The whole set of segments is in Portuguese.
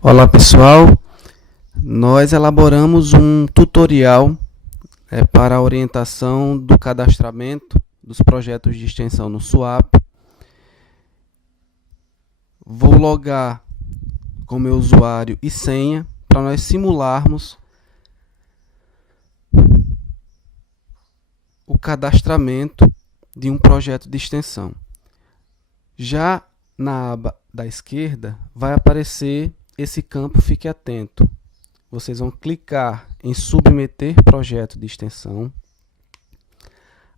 Olá pessoal, nós elaboramos um tutorial para a orientação do cadastramento dos projetos de extensão no SUAP. Vou logar com meu usuário e senha para nós simularmos o cadastramento de um projeto de extensão. Já na aba da esquerda vai aparecer esse campo, fique atento. Vocês vão clicar em submeter projeto de extensão.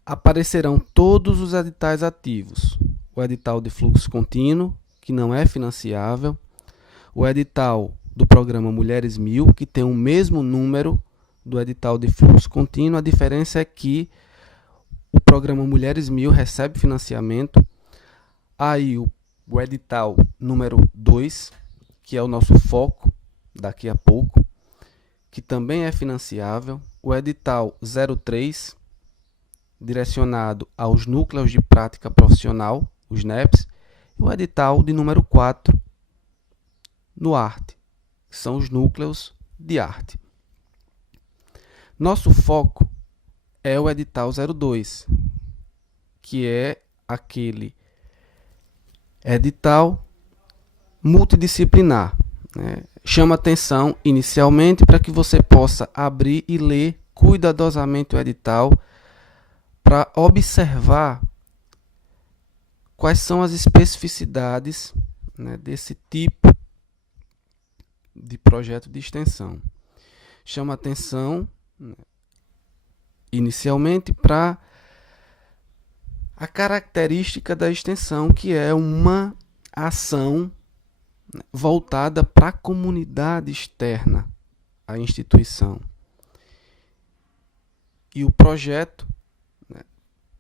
Aparecerão todos os editais ativos. O edital de fluxo contínuo, que não é financiável. O edital do programa Mulheres 1000, que tem o mesmo número do edital de fluxo contínuo. A diferença é que o programa Mulheres 1000 recebe financiamento. Aí o edital número 2, que é o nosso foco daqui a pouco, que também é financiável. O edital 03, direcionado aos núcleos de prática profissional, os NEPs. E o edital de número 4, no arte, que são os núcleos de arte. Nosso foco é o edital 02, que é aquele edital multidisciplinar. Chama atenção inicialmente para que você possa abrir e ler cuidadosamente o edital para observar quais são as especificidades desse tipo de projeto de extensão. Chama atenção inicialmente para a característica da extensão, que é uma ação voltada para a comunidade externa à instituição. E o projeto,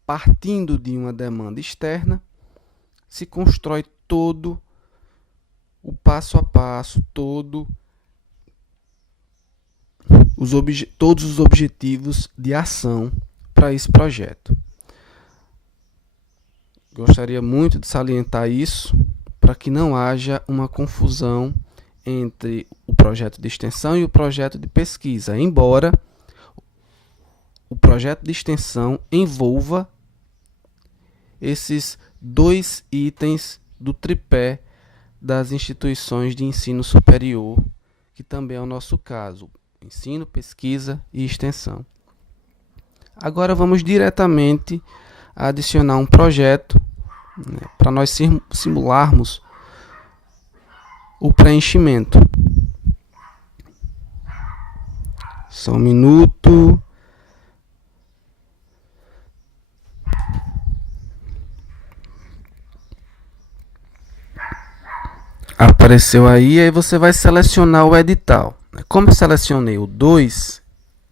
partindo de uma demanda externa, se constrói todo o passo a passo, todos os objetivos de ação para esse projeto. Gostaria muito de salientar isso, para que não haja uma confusão entre o projeto de extensão e o projeto de pesquisa, embora o projeto de extensão envolva esses dois itens do tripé das instituições de ensino superior, que também é o nosso caso: ensino, pesquisa e extensão. Agora vamos diretamente adicionar um projeto para nós simularmos o preenchimento. Só um minuto. Apareceu aí você vai selecionar o edital. Como eu selecionei o 2,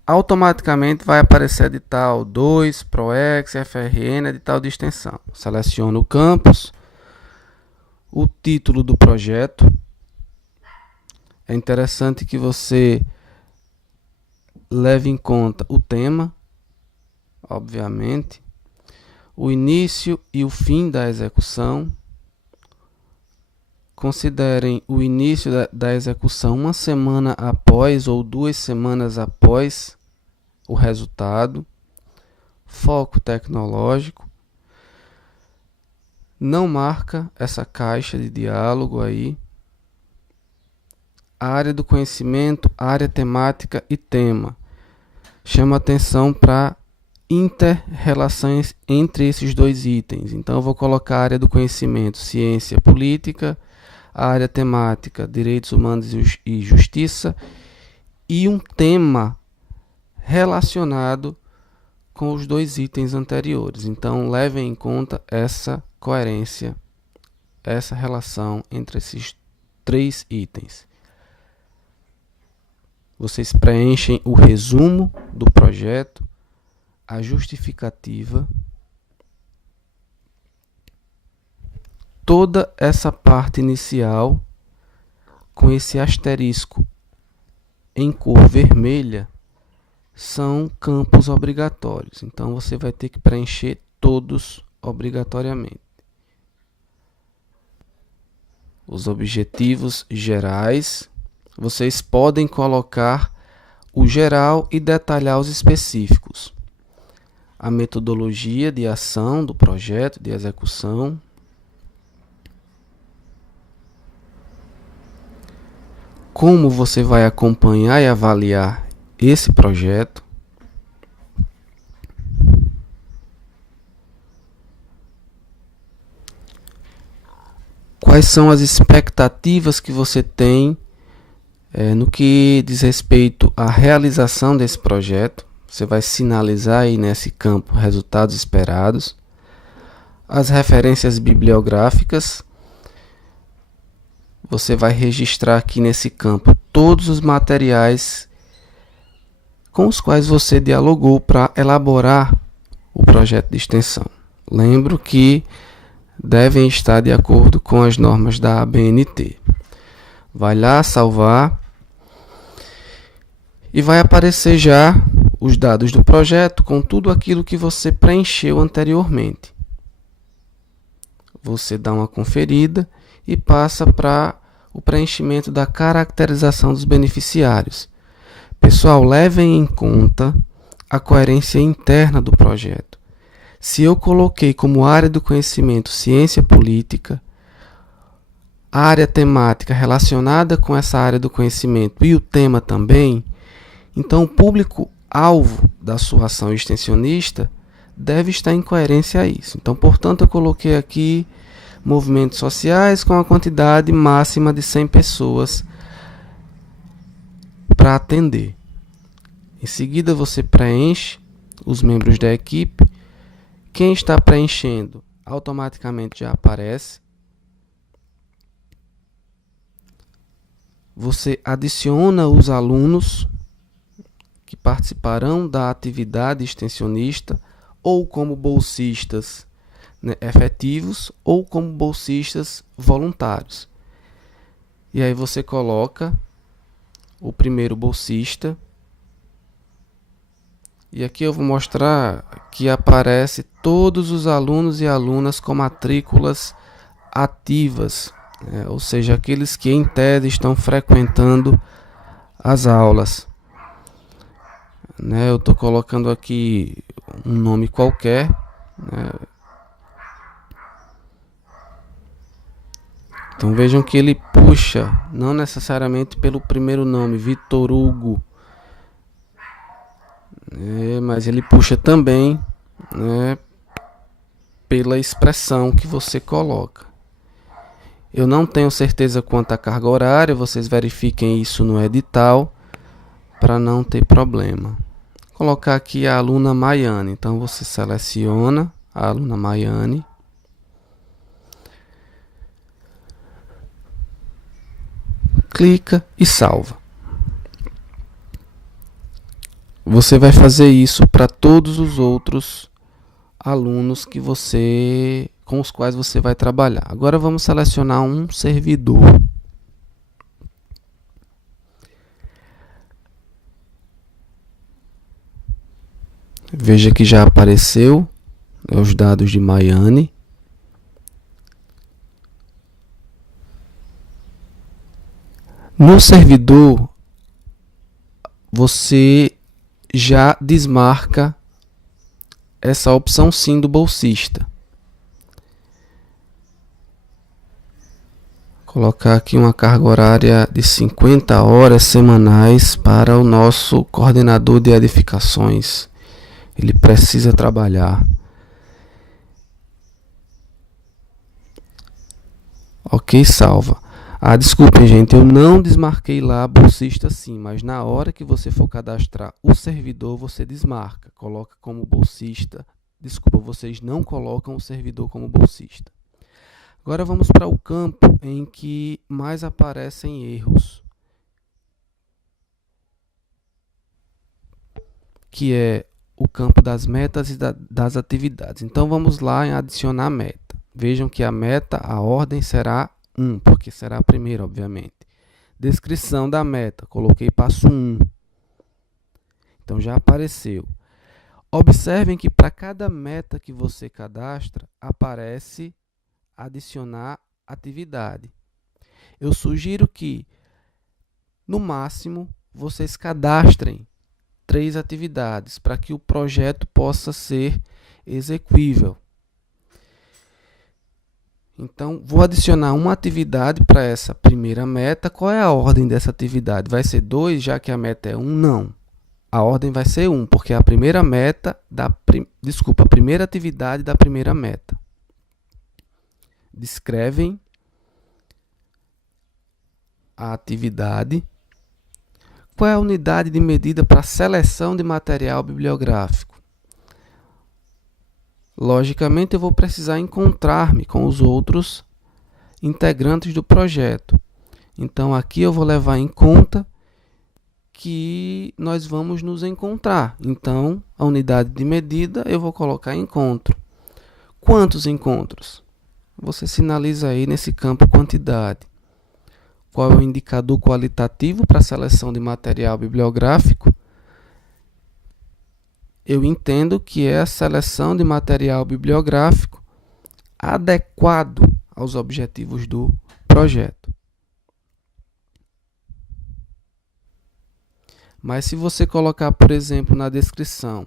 automaticamente vai aparecer edital 2, PROEX, FRN, edital de extensão. Seleciono o campus, o título do projeto. É interessante que você leve em conta o tema, obviamente, o início e o fim da execução. Considerem o início da execução uma semana após ou 2 semanas após o resultado. Foco tecnológico. Não marca essa caixa de diálogo aí. Área do conhecimento, área temática e tema. Chama atenção para inter-relações entre esses dois itens. Então eu vou colocar a área do conhecimento, ciência política, a área temática, direitos humanos e justiça, e um tema relacionado com os dois itens anteriores. Então levem em conta essa coerência, essa relação entre esses 3 itens. Vocês preenchem o resumo do projeto, a justificativa, toda essa parte inicial com esse asterisco em cor vermelha são campos obrigatórios. Então você vai ter que preencher todos obrigatoriamente. os objetivos gerais, vocês podem colocar o geral e detalhar os específicos. A metodologia de ação do projeto, de execução. Como você vai acompanhar e avaliar esse projeto. Quais são as expectativas que você tem no que diz respeito à realização desse projeto? Você vai sinalizar aí nesse campo resultados esperados. As referências bibliográficas. Você vai registrar aqui nesse campo todos os materiais com os quais você dialogou para elaborar o projeto de extensão. Lembro que devem estar de acordo com as normas da ABNT. Vai lá salvar e vai aparecer já os dados do projeto com tudo aquilo que você preencheu anteriormente. Você dá uma conferida e passa para o preenchimento da caracterização dos beneficiários. Pessoal, levem em conta a coerência interna do projeto. Se eu coloquei como área do conhecimento ciência política, a área temática relacionada com essa área do conhecimento e o tema também, então o público-alvo da sua ação extensionista deve estar em coerência a isso. Então, portanto, eu coloquei aqui movimentos sociais com a quantidade máxima de 100 pessoas para atender. Em seguida, você preenche os membros da equipe. Quem está preenchendo automaticamente já aparece. Você adiciona os alunos que participarão da atividade extensionista ou como bolsistas efetivos ou como bolsistas voluntários. E aí você coloca o primeiro bolsista. E aqui eu vou mostrar que aparece todos os alunos e alunas com matrículas ativas, ou seja, aqueles que em tese estão frequentando as aulas. Eu estou colocando aqui um nome qualquer. Então vejam que ele puxa, não necessariamente pelo primeiro nome, Vitor Hugo, mas ele puxa também pela expressão que você coloca. Eu não tenho certeza quanto à carga horária, vocês verifiquem isso no edital para não ter problema. Vou colocar aqui a aluna Maiane, então você seleciona a aluna Maiane. Clica e salva. Você vai fazer isso para todos os outros alunos com os quais você vai trabalhar. Agora vamos selecionar um servidor. Veja que já apareceu os dados de Maiane. No servidor, você já desmarca essa opção sim do bolsista. Colocar aqui uma carga horária de 50 horas semanais para o nosso coordenador de edificações. Ele precisa trabalhar. Ok, salva. Desculpem, gente, eu não desmarquei lá bolsista sim, mas na hora que você for cadastrar o servidor, você desmarca, coloca como bolsista. Desculpa, vocês não colocam o servidor como bolsista. Agora vamos para o campo em que mais aparecem erros, que é o campo das metas e das atividades. Então vamos lá em adicionar meta. Vejam que a meta, a ordem será 1, porque será a primeira, obviamente. Descrição da meta, coloquei passo 1. Então já apareceu. Observem que para cada meta que você cadastra, aparece adicionar atividade. Eu sugiro que, no máximo, vocês cadastrem 3 atividades para que o projeto possa ser execuível. Então, vou adicionar uma atividade para essa primeira meta. Qual é a ordem dessa atividade? Vai ser 2, já que a meta é 1? Não. A ordem vai ser 1, porque é a primeira a primeira atividade da primeira meta. Descrevem a atividade. Qual é a unidade de medida para seleção de material bibliográfico? Logicamente, eu vou precisar encontrar-me com os outros integrantes do projeto. Então, aqui eu vou levar em conta que nós vamos nos encontrar. Então, a unidade de medida eu vou colocar encontro. Quantos encontros? Você sinaliza aí nesse campo quantidade. Qual é o indicador qualitativo para a seleção de material bibliográfico? Eu entendo que é a seleção de material bibliográfico adequado aos objetivos do projeto. Mas se você colocar, por exemplo, na descrição,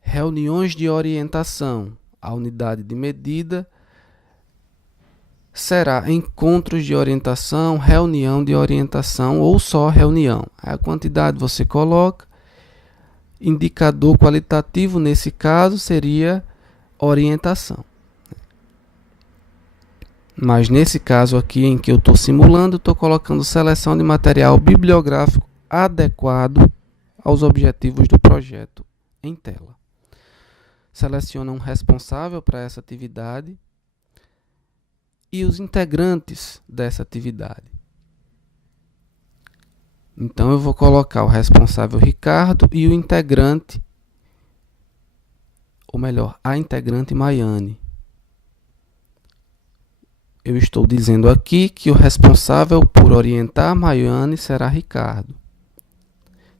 reuniões de orientação, a unidade de medida será encontros de orientação, reunião de orientação ou só reunião. A quantidade você coloca. Indicador qualitativo, nesse caso, seria orientação. Mas nesse caso aqui, em que eu estou simulando, estou colocando seleção de material bibliográfico adequado aos objetivos do projeto em tela. Seleciona um responsável para essa atividade e os integrantes dessa atividade. Então, eu vou colocar o responsável Ricardo e o integrante, ou melhor, a integrante Maiane. Eu estou dizendo aqui que o responsável por orientar Maiane será Ricardo.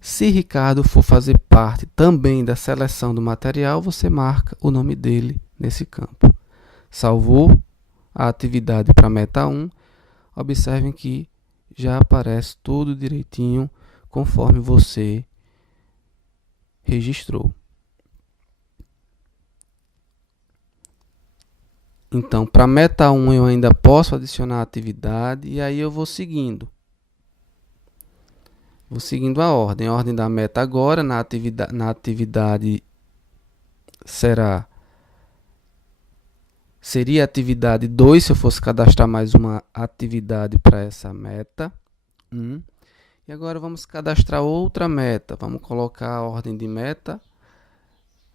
Se Ricardo for fazer parte também da seleção do material, você marca o nome dele nesse campo. Salvou a atividade para meta 1. Observem que já aparece tudo direitinho conforme você registrou. Então, para meta 1 eu ainda posso adicionar a atividade e aí eu vou seguindo. Vou seguindo a ordem. A ordem da meta agora na atividade seria a atividade 2, se eu fosse cadastrar mais uma atividade para essa meta 1. E agora vamos cadastrar outra meta. Vamos colocar a ordem de meta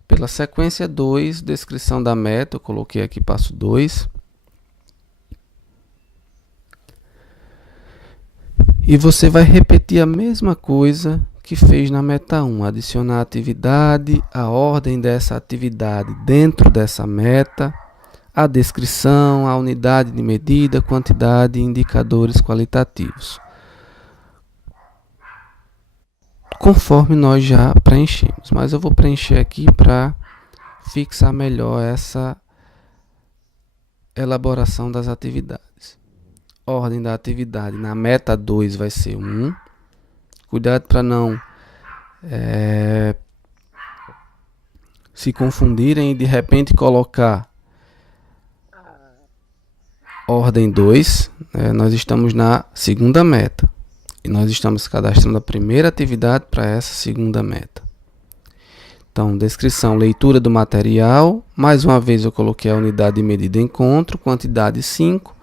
pela sequência 2, descrição da meta. Eu coloquei aqui passo 2. E você vai repetir a mesma coisa que fez na meta 1. Adicionar a atividade, a ordem dessa atividade dentro dessa meta, a descrição, a unidade de medida, quantidade e indicadores qualitativos, conforme nós já preenchemos. Mas eu vou preencher aqui para fixar melhor essa elaboração das atividades. Ordem da atividade na meta 2 vai ser 1. Cuidado para não se confundirem e de repente colocar ordem 2, nós estamos na segunda meta. E nós estamos cadastrando a primeira atividade para essa segunda meta. Então, descrição, leitura do material. Mais uma vez eu coloquei a unidade de medida encontro, quantidade 5.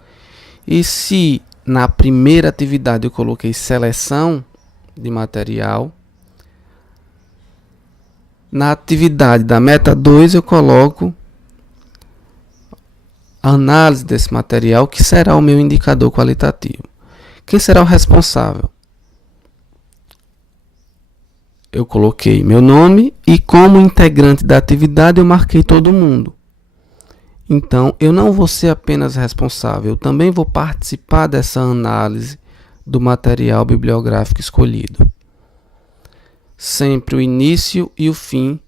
E se na primeira atividade eu coloquei seleção de material, na atividade da meta 2 eu coloco a análise desse material, que será o meu indicador qualitativo. Quem será o responsável? Eu coloquei meu nome e como integrante da atividade eu marquei todo mundo. Então, eu não vou ser apenas responsável, eu também vou participar dessa análise do material bibliográfico escolhido. Sempre o início e o fim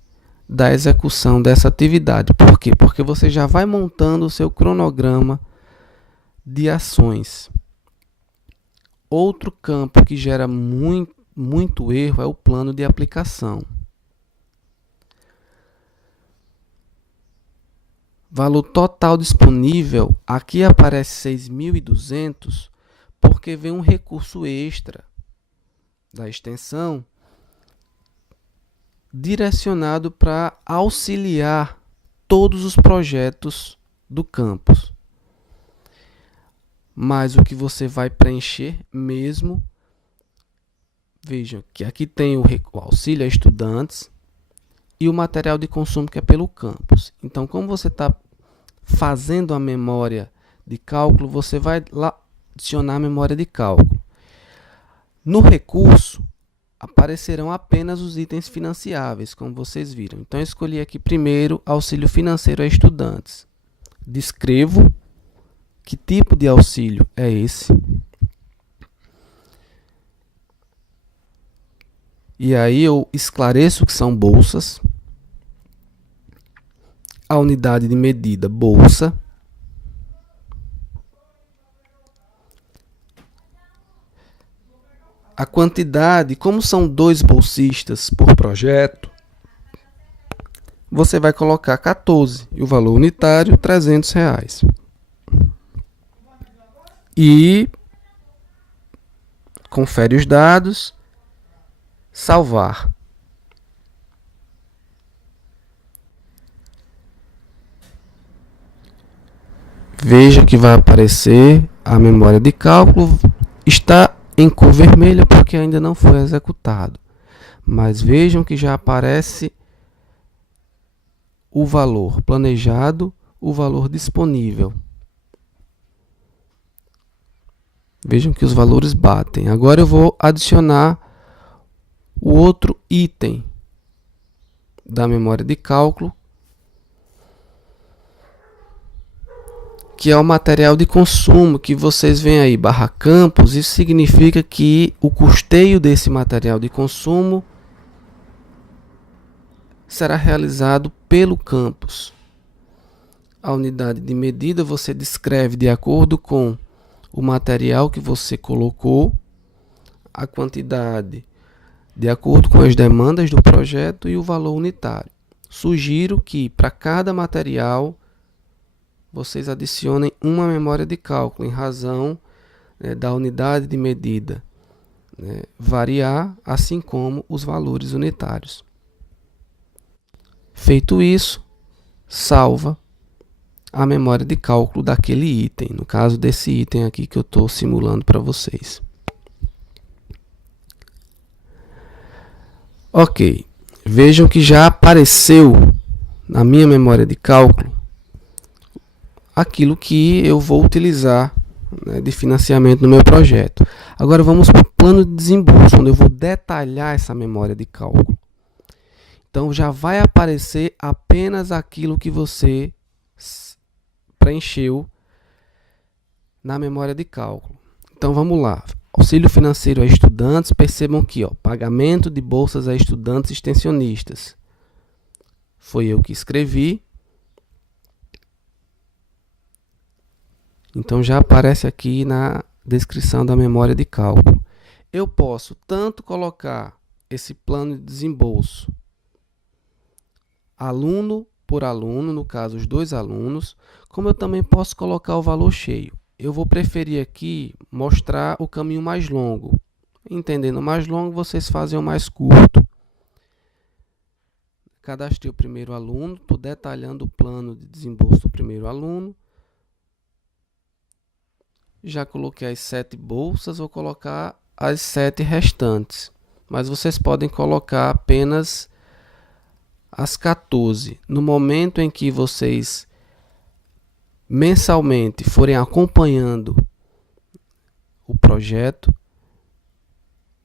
da execução dessa atividade. Por quê? Porque você já vai montando o seu cronograma de ações. Outro campo que gera muito erro é o plano de aplicação. Valor total disponível, aqui aparece 6.200 porque vem um recurso extra da extensão direcionado para auxiliar todos os projetos do campus. Mas o que você vai preencher mesmo, vejam que aqui tem o auxílio a estudantes e o material de consumo que é pelo campus. Então, como você está fazendo a memória de cálculo, você vai lá adicionar a memória de cálculo. No recurso, aparecerão apenas os itens financiáveis, como vocês viram. Então, eu escolhi aqui primeiro auxílio financeiro a estudantes. Descrevo que tipo de auxílio é esse. E aí eu esclareço que são bolsas. A unidade de medida, bolsa. A quantidade, como são 2 bolsistas por projeto, você vai colocar 14 e o valor unitário R$300. E confere os dados, salvar. Veja que vai aparecer a memória de cálculo, está em cor vermelha porque ainda não foi executado. Mas vejam que já aparece o valor planejado, o valor disponível. Vejam que os valores batem. Agora eu vou adicionar o outro item da memória de cálculo, que é o material de consumo, que vocês veem aí, barra campus. Isso significa que o custeio desse material de consumo será realizado pelo campus. A unidade de medida você descreve de acordo com o material que você colocou, a quantidade de acordo com as demandas do projeto e o valor unitário. Sugiro que para cada material vocês adicionem uma memória de cálculo em razão da unidade de medida variar, assim como os valores unitários. Feito isso, salva a memória de cálculo daquele item, no caso desse item aqui que eu estou simulando para vocês. Ok, vejam que já apareceu na minha memória de cálculo aquilo que eu vou utilizar de financiamento no meu projeto. Agora vamos para o plano de desembolso, onde eu vou detalhar essa memória de cálculo. Então já vai aparecer apenas aquilo que você preencheu na memória de cálculo. Então vamos lá. Auxílio financeiro a estudantes, percebam aqui, pagamento de bolsas a estudantes extensionistas. Foi eu que escrevi. Então já aparece aqui na descrição da memória de cálculo. Eu posso tanto colocar esse plano de desembolso aluno por aluno, no caso os 2 alunos, como eu também posso colocar o valor cheio. Eu vou preferir aqui mostrar o caminho mais longo. Entendendo o mais longo, vocês fazem o mais curto. Cadastrei o primeiro aluno, estou detalhando o plano de desembolso do primeiro aluno. Já coloquei as 7 bolsas, vou colocar as 7 restantes. Mas vocês podem colocar apenas as 14. No momento em que vocês mensalmente forem acompanhando o projeto,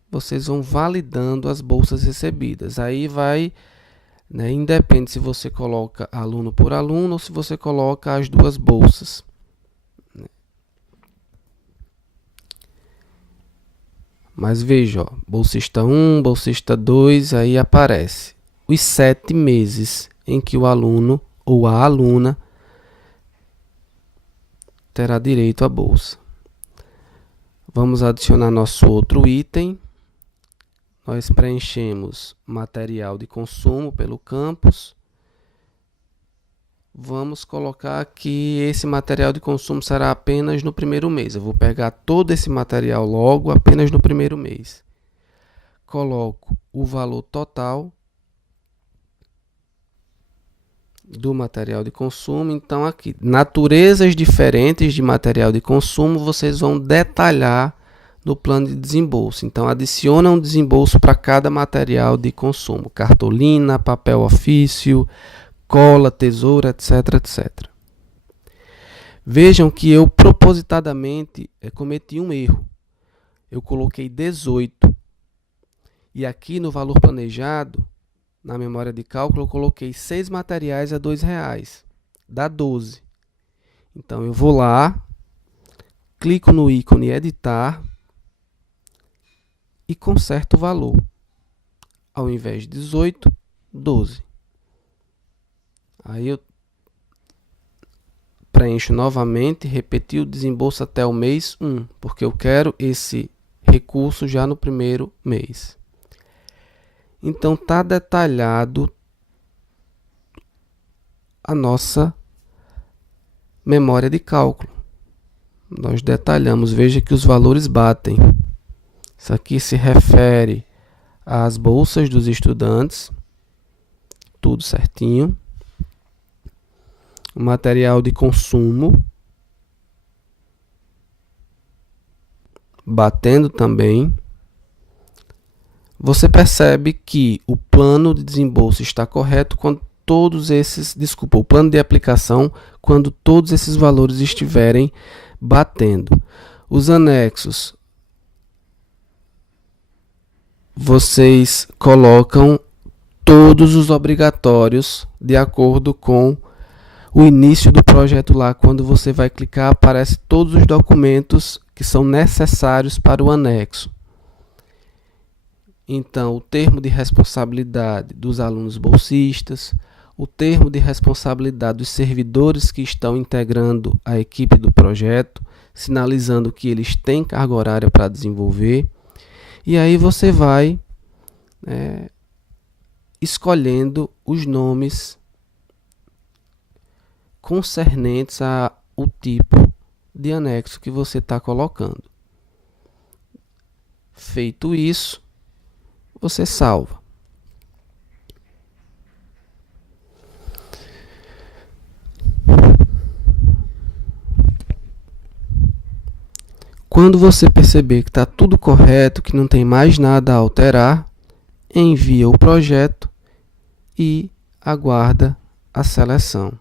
vocês vão validando as bolsas recebidas. Aí vai, independe se você coloca aluno por aluno ou se você coloca as 2 bolsas. Mas veja, bolsista 1, bolsista 2, aí aparece os 7 meses em que o aluno ou a aluna terá direito à bolsa. Vamos adicionar nosso outro item. Nós preenchemos material de consumo pelo campus. Vamos colocar que esse material de consumo será apenas no primeiro mês. Eu vou pegar todo esse material logo apenas no primeiro mês. Coloco o valor total do material de consumo. Então aqui, naturezas diferentes de material de consumo, vocês vão detalhar no plano de desembolso. Então adiciona um desembolso para cada material de consumo: cartolina, papel ofício, cola, tesoura, etc, etc. Vejam que eu propositadamente cometi um erro. Eu coloquei 18 e aqui no valor planejado, na memória de cálculo, eu coloquei 6 materiais a R$2, dá 12. Então eu vou lá, clico no ícone editar e conserto o valor. Ao invés de 18, 12. Aí eu preencho novamente, repetir o desembolso até o mês 1, porque eu quero esse recurso já no primeiro mês. Então está detalhado a nossa memória de cálculo. Nós detalhamos, veja que os valores batem. Isso aqui se refere às bolsas dos estudantes, tudo certinho. O material de consumo, batendo também. Você percebe que o plano de desembolso está correto quando o plano de aplicação, quando todos esses valores estiverem batendo. Os anexos, vocês colocam todos os obrigatórios de acordo com o início do projeto lá. Quando você vai clicar, aparece todos os documentos que são necessários para o anexo. Então, o termo de responsabilidade dos alunos bolsistas, o termo de responsabilidade dos servidores que estão integrando a equipe do projeto, sinalizando que eles têm carga horária para desenvolver. E aí você vai escolhendo os nomes concernentes ao tipo de anexo que você está colocando. Feito isso, você salva. Quando você perceber que está tudo correto, que não tem mais nada a alterar, envia o projeto e aguarda a seleção.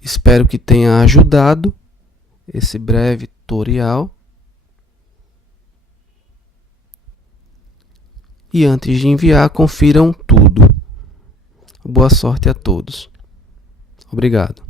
Espero que tenha ajudado esse breve tutorial. E antes de enviar, confiram tudo. Boa sorte a todos. Obrigado.